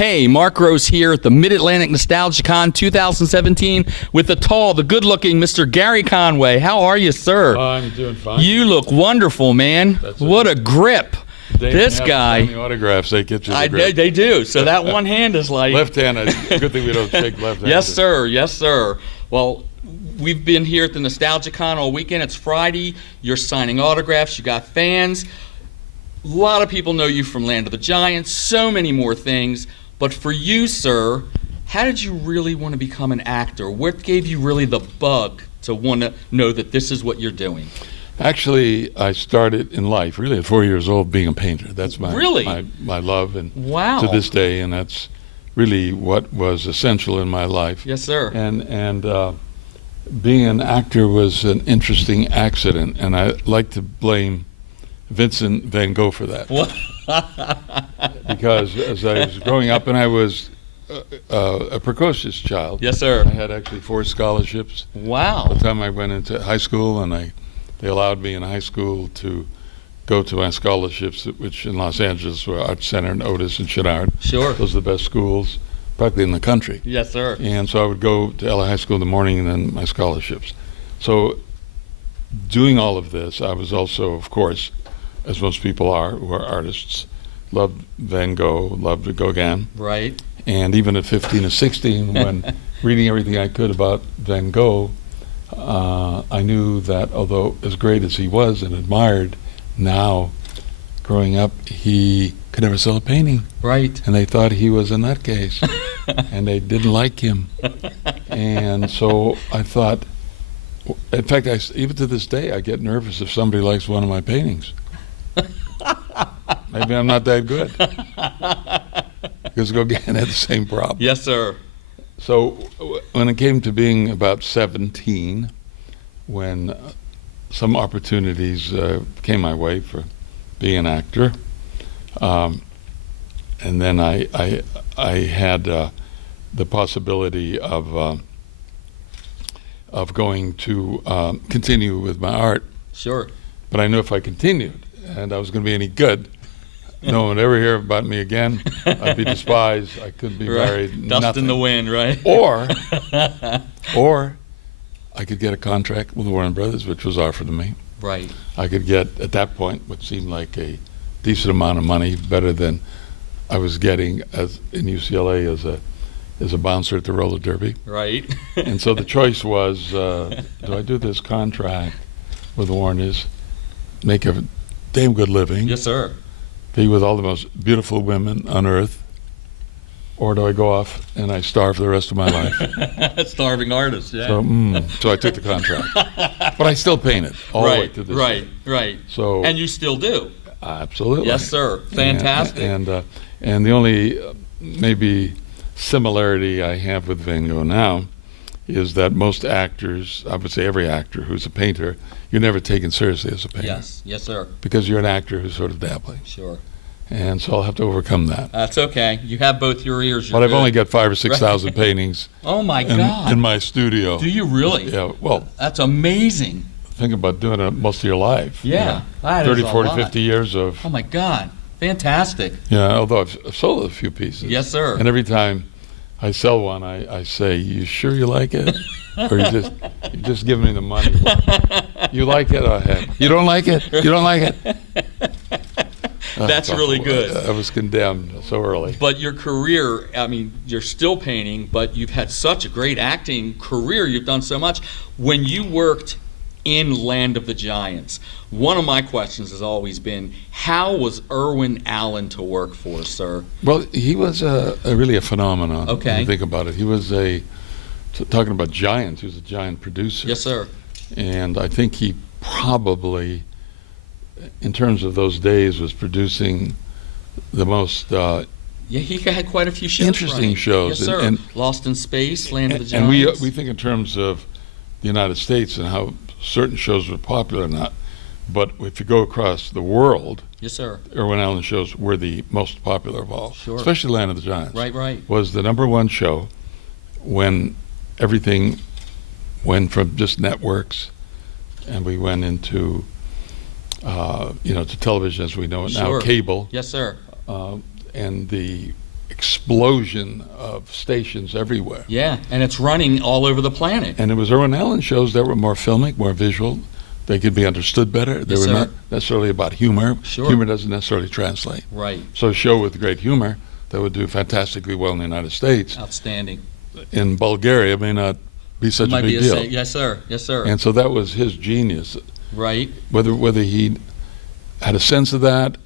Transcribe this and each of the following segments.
Hey, Mark Rose here at the Mid-Atlantic NostalgiaCon 2017 with the tall, the good-looking Mr. Gary Conway. How are you, sir? I'm doing fine. You look wonderful, man. What a grip. This guy. The autographs, they get you the grip. They do. So that one hand is like... Left-handed. Good thing we don't shake left-handed. Yes, sir. Yes, sir. Well, we've been here at the NostalgiaCon all weekend. It's Friday. You're signing autographs. You got fans. A lot of people know you from Land of the Giants. So many more things. But for you, sir, how did you really want to become an actor? What gave you really the bug to want to know that this is what you're doing? Actually, I started in life, really at 4 years old, being a painter. That's my love, and wow. to this day, and that's really what was essential in my life. Yes, sir. And being an actor was an interesting accident, and I like to blame Vincent van Gogh for that. What? Because as I was growing up, and I was a precocious child. Yes, sir. I had actually 4 scholarships. Wow. By the time I went into high school, and they allowed me in high school to go to my scholarships, which in Los Angeles were Art Center and Otis and Chouinard. Sure. Those are the best schools practically in the country. Yes, sir. And so I would go to LA High School in the morning and then my scholarships. So doing all of this, I was also, of course, as most people are who are artists, loved Van Gogh, loved Gauguin. Right. And even at 15 or 16, when reading everything I could about Van Gogh, I knew that although as great as he was and admired, now, growing up, he could never sell a painting. Right. And they thought he was a nutcase, and they didn't like him. And so I thought, in fact, even to this day, I get nervous if somebody likes one of my paintings. Maybe I'm not that good. Because Gauguin had the same problem. Yes, sir. So when it came to being about 17, when some opportunities came my way for being an actor, and then I had the possibility of going to continue with my art. Sure. But I knew if I continued and I was going to be any good, no one would ever hear about me again. I'd be despised. I couldn't be married. Dust nothing. in the wind, right? Or I could get a contract with Warner Brothers, which was offered to me. Right. I could get, at that point, what seemed like a decent amount of money, better than I was getting in UCLA as a bouncer at the roller derby. Right. And so the choice was, do I do this contract with Warner's, make a damn good living, Yes, sir. be with all the most beautiful women on earth, or do I go off and I starve for the rest of my life? Starving artist, yeah. So I took the contract. But I still paint it all the way to this day. Right. So, And you still do. absolutely. Yes, sir. Fantastic. And the only maybe similarity I have with Van Gogh now is that most actors, I would say every actor who's a painter, you're never taken seriously as a painter. Yes, sir. Because you're an actor who's sort of dabbling. Sure. And so I'll have to overcome that. That's okay. You have both your ears. But I've only got 5,000 or 6,000 paintings Oh my God. in my studio. Do you really? Yeah, well, That's amazing. think about doing it most of your life. Yeah. That is 30, a 40, lot. 50 years of, Oh my God. Fantastic. yeah, although I've sold a few pieces. Yes, sir. And every time I sell one, I say, you sure you like it? Or you're just giving me the money. You like it? You don't like it? You don't like it? That's really good. I was condemned so early. But your career, I mean, you're still painting, but you've had such a great acting career. You've done so much. When you worked in Land of the Giants, one of my questions has always been, how was Irwin Allen to work for, sir? Well, he was really a phenomenon. Okay. When you think about it. He was talking about giants, he was a giant producer. Yes, sir. And I think he probably, in terms of those days, was producing the most Yeah, he had quite a few shows. interesting running. shows. Yes, sir. And Lost in Space, Land of the and Giants. we think in terms of the United States and how certain shows were popular or not. But if you go across the world, Yes, sir. Irwin Allen shows were the most popular of all. Sure. Especially Land of the Giants. Right. Was the #1 show when everything went from just networks and we went into to television as we know it now, Sure. cable. Yes, sir. And the explosion of stations everywhere. Yeah, and it's running all over the planet. And it was Irwin Allen shows that were more filmic, more visual. They could be understood better. They Yes, were sir. not necessarily about humor. Sure. Humor doesn't necessarily translate. Right. So a show with great humor that would do fantastically well in the United States, Outstanding. in Bulgaria may not be such a Might big be deal. yes, sir. Yes, sir. And so that was his genius. Right. Whether he had a sense of that,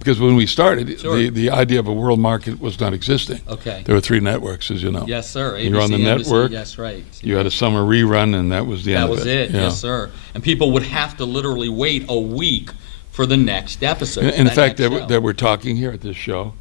because when we started, Sure. the idea of a world market was not existing. Okay. There were 3 networks, as you know. Yes, sir. You're on the ABC, NBC, network. Yes, right. You had a summer rerun, and that was the end That of was it. it. Yeah. Yes, sir. And people would have to literally wait a week for the next episode. In fact, next show. that we're talking here at this show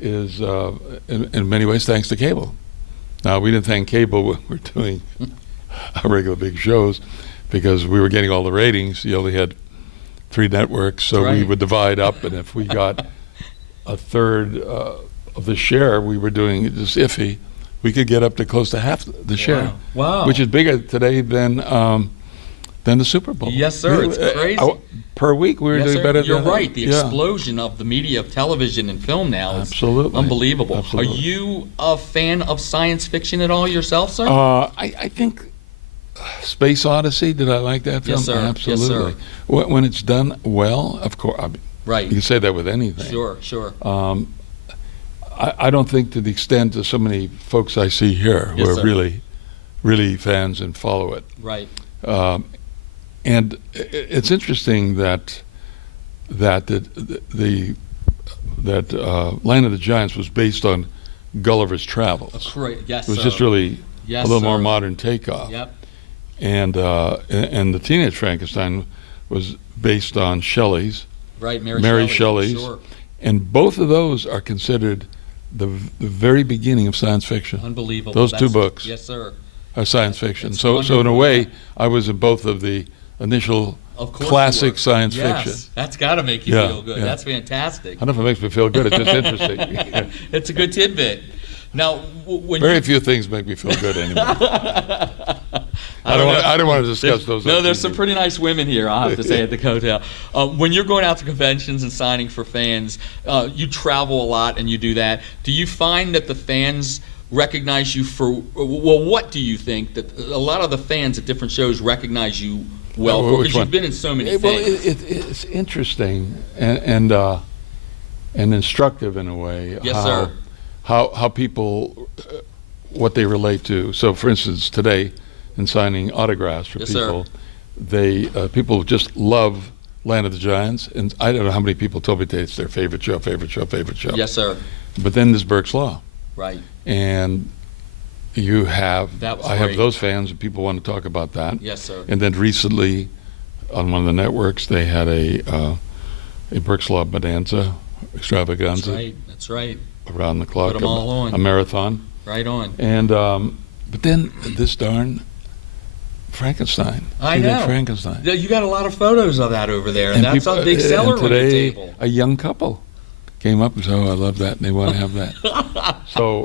is, in many ways, thanks to cable. Now, we didn't thank cable when we're doing our regular big shows because we were getting all the ratings. You only had 3 networks, so we Right. would divide up, and if we got a third of the share, we were doing it just iffy. We could get up to close to half the share, Wow. which is bigger today than the Super Bowl. Yes, sir. It's crazy. Per week, we were Yes, doing sir. better You're than that. right. The Yeah. explosion of the media of television and film now is Absolutely. unbelievable. Absolutely. Are you a fan of science fiction at all yourself, sir? I think Space Odyssey, did I like that film? Yes, sir. Yes, Absolutely. sir. When it's done well, of course, you Right. can say that with anything. Sure, sure. I don't think to the extent of so many folks I see here who Yes, are sir. really fans and follow it. Right. And it's interesting that Land of the Giants was based on Gulliver's Travels. Yes, It was sir. just really Yes, a little sir. more modern takeoff. Yep. And the Teenage Frankenstein was based on Shelley's, Right, Mary Shelley's. Sure. And both of those are considered the very beginning of science fiction. Unbelievable. Those 2 books Yes, sir. are science fiction. It's So in a wonderful. way, I was in both of the initial Of course. classic you were. science Yes, fiction. That's got to make you Yeah, feel good. yeah. That's fantastic. I don't know if it makes me feel good. It's just interesting. It's a good tidbit. Now, when Very you, few things make me feel good anymore. I don't want to discuss those. No, on there's TV. some pretty nice women here, I'll have to say, at the Cotel. When you're going out to conventions and signing for fans, you travel a lot and you do that. Do you find that the fans recognize you for, well, what do you think that a lot of the fans at different shows recognize you well for? Which Because one? you've been in so many Well, things. it's interesting and instructive in a way. Yes, sir. How people, what they relate to. So, for instance, today, in signing autographs for Yes, sir. people, people just love Land of the Giants, and I don't know how many people told me today it's their favorite show. Yes, sir. But then there's Burke's Law, Right. and you have That was I have great. those fans, and people want to talk about that. Yes, sir. And then recently, on one of the networks, they had a Burke's Law bonanza, extravaganza, That's right. That's right. around the clock, Put 'em all on. a marathon. Right on. And but then this darn Frankenstein. I Teenage know. Frankenstein. Yeah, you got a lot of photos of that over there, and that's people- a big seller and on your today, table. a young couple came up and said, "Oh, I love that," and they want to have that. So,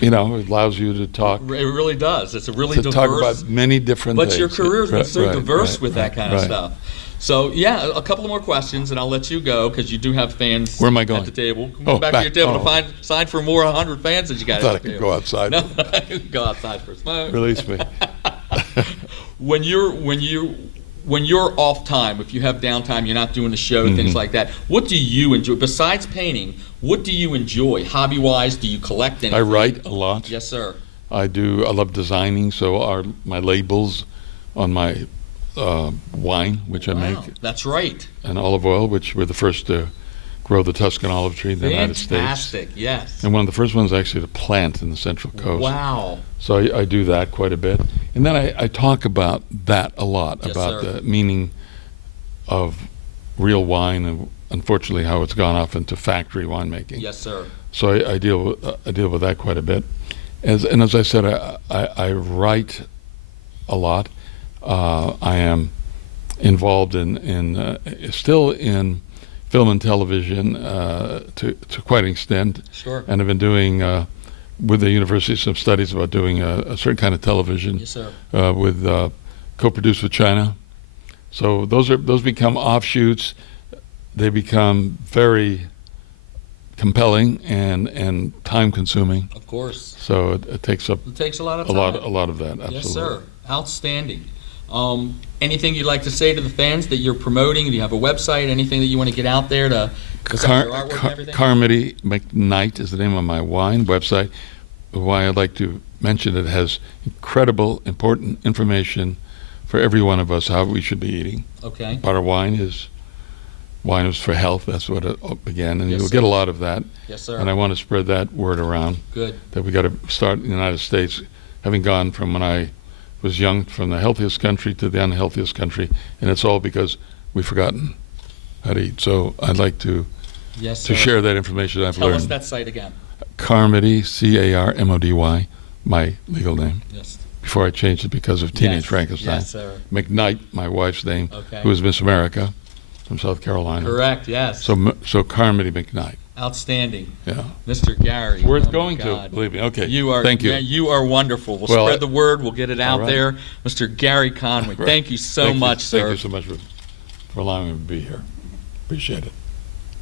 it allows you to talk It really does. It's a really diverse. talk about many different But things. your career's been so Right, diverse right, with that right, kind of right. stuff. So yeah, a couple of more questions, and I'll let you go because you do have fans. Where am I going? At the table. Oh, Go back to back. your table Oh. to find sign for more 100 fans that you got. I thought I at the could table. go outside. No, go outside for a smoke. Release me. When you're off time, if you have downtime, you're not doing the show, Mm-hmm. things like that. What do you enjoy besides painting? What do you enjoy hobby-wise? Do you collect anything? I write a lot. Yes, sir. I do. I love designing. So my labels on my wine, which I make, Wow, that's right. and olive oil, which we're the first to grow the Tuscan olive tree in the United States. Fantastic. Yes. And one of the first ones actually to plant in the Central Coast. Wow. So I do that quite a bit. And then I talk about that a lot, Yes, about sir. the meaning of real wine and unfortunately how it's gone off into factory winemaking. Yes, sir. So I deal with that quite a bit. As I said, I write a lot. I am involved still in film and television to quite an extent. Sure. And I've been doing with the university some studies about doing a certain kind of television. Yes, sir. With co-produced with China. So those become offshoots. They become very compelling and time-consuming. Of course. So it takes up It takes a lot of a time. lot of that. Absolutely. Yes, sir. Outstanding. Anything you'd like to say to the fans that you're promoting? Do you have a website? Anything that you want to get out there to present your artwork and everything? Carmody McKnight is the name of my wine website. Why I'd like to mention it has incredible, important information for every one of us how we should be eating. Okay. Part of wine is for health. That's what it began, and Yes, you'll sir. get a lot of that. Yes, sir. And I want to spread that word around. Good. That we got to start in the United States, having gone from when I was young, from the healthiest country to the unhealthiest country, and it's all because we've forgotten how to eat. So I'd like to Yes, to sir. share that information I've Tell learned. us that site again. Carmody, CARMODY, my legal name. Yes. Before I changed it because of Teenage Yes. Frankenstein. Yes, sir. McKnight, my wife's name, Okay. who is Miss America from South Carolina. Correct. Yes. So Carmody McKnight. Outstanding. Yeah. Mr. Gary. Worth oh my going to, God. believe me. Okay. You are. Thank you. Yeah, you are wonderful. We'll Well, spread the word. We'll get it out right. there. Mr. Gary Conway. Right. Thank you so Thank you. much, sir. Thank you so much for allowing me to be here. Appreciate it.